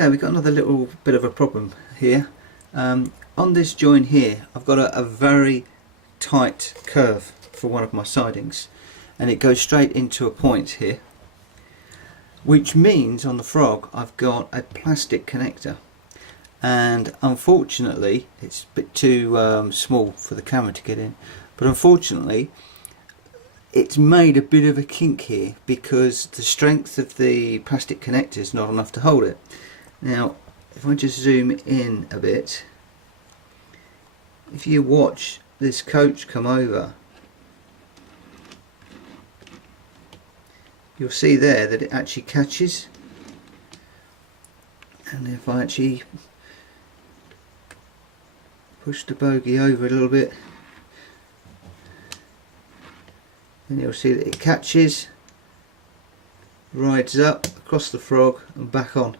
Okay, we've got another little bit of a problem here. On this join here, I've got a very tight curve for one of my sidings, and it goes straight into a point here, which means on the frog I've got a plastic connector, and unfortunately it's a bit too small for the camera to get in, but unfortunately it's made a bit of a kink here because the strength of the plastic connector is not enough to hold it. Now if I just zoom in a bit, if you watch this coach come over, you'll see there that it actually catches, and if I actually push the bogie over a little bit, then you'll see that it catches, rides up across the frog and back on.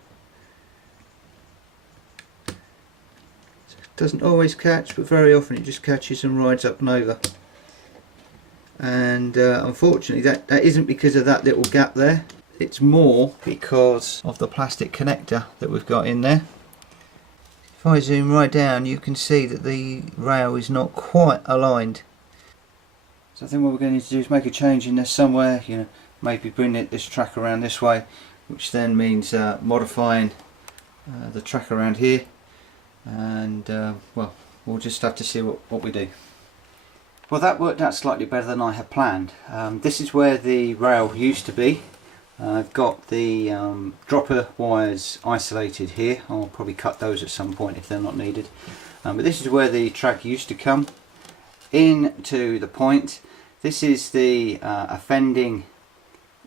So it doesn't always catch, but very often it just catches and rides up and over. And unfortunately that isn't because of that little gap there, it's more because of the plastic connector that we've got in there. If I zoom right down, you can see that the rail is not quite aligned. So I think what we're going to need to do is make a change in this somewhere, you know, maybe bring this track around this way, which then means modifying the track around here, and well, we'll just have to see what we do. Well, that worked out slightly better than I had planned. This is where the rail used to be. I've got the dropper wires isolated here. I'll probably cut those at some point if they're not needed. But this is where the track used to come into the point. This is the offending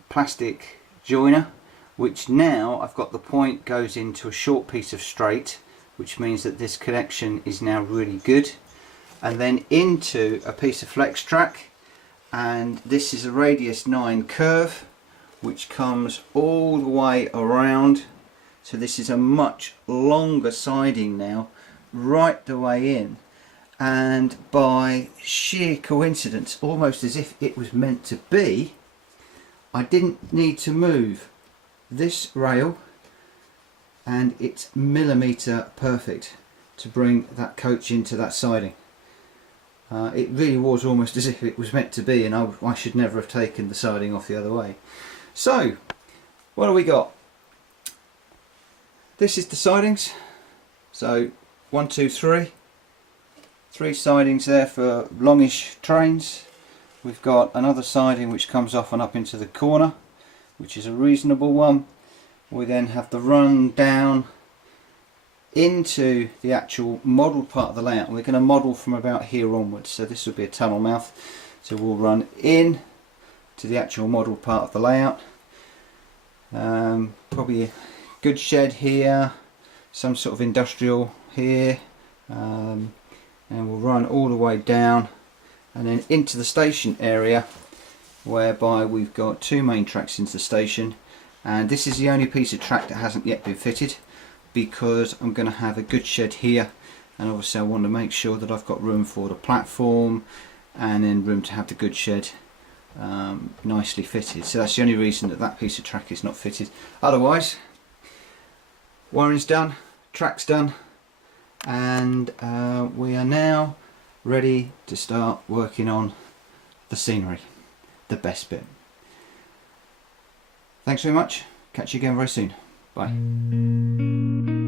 plastic joiner, which now I've got the point goes into a short piece of straight, which means that this connection is now really good, and then into a piece of flex track, and this is a radius 9 curve which comes all the way around. So this is a much longer siding now, right the way in, and by sheer coincidence, almost as if it was meant to be, I didn't need to move this rail, and it's millimetre perfect to bring that coach into that siding. It really was almost as if it was meant to be, and I should never have taken the siding off the other way. So what do we got? This is the sidings. So 1, 2, 3. 3 sidings there for longish trains. We've got another siding which comes off and up into the corner, which is a reasonable one. We then have the run down into the actual model part of the layout, and we're going to model from about here onwards. So this will be a tunnel mouth, so we'll run in to the actual model part of the layout. Probably a good shed here, some sort of industrial here, and we'll run all the way down and then into the station area, whereby we've got 2 main tracks into the station, and this is the only piece of track that hasn't yet been fitted, because I'm going to have a good shed here, and obviously I want to make sure that I've got room for the platform and then room to have the good shed nicely fitted. So that's the only reason that that piece of track is not fitted. Otherwise, wiring's done, track's done, and we are now ready to start working on the scenery, the best bit. Thanks very much, catch you again very soon, bye.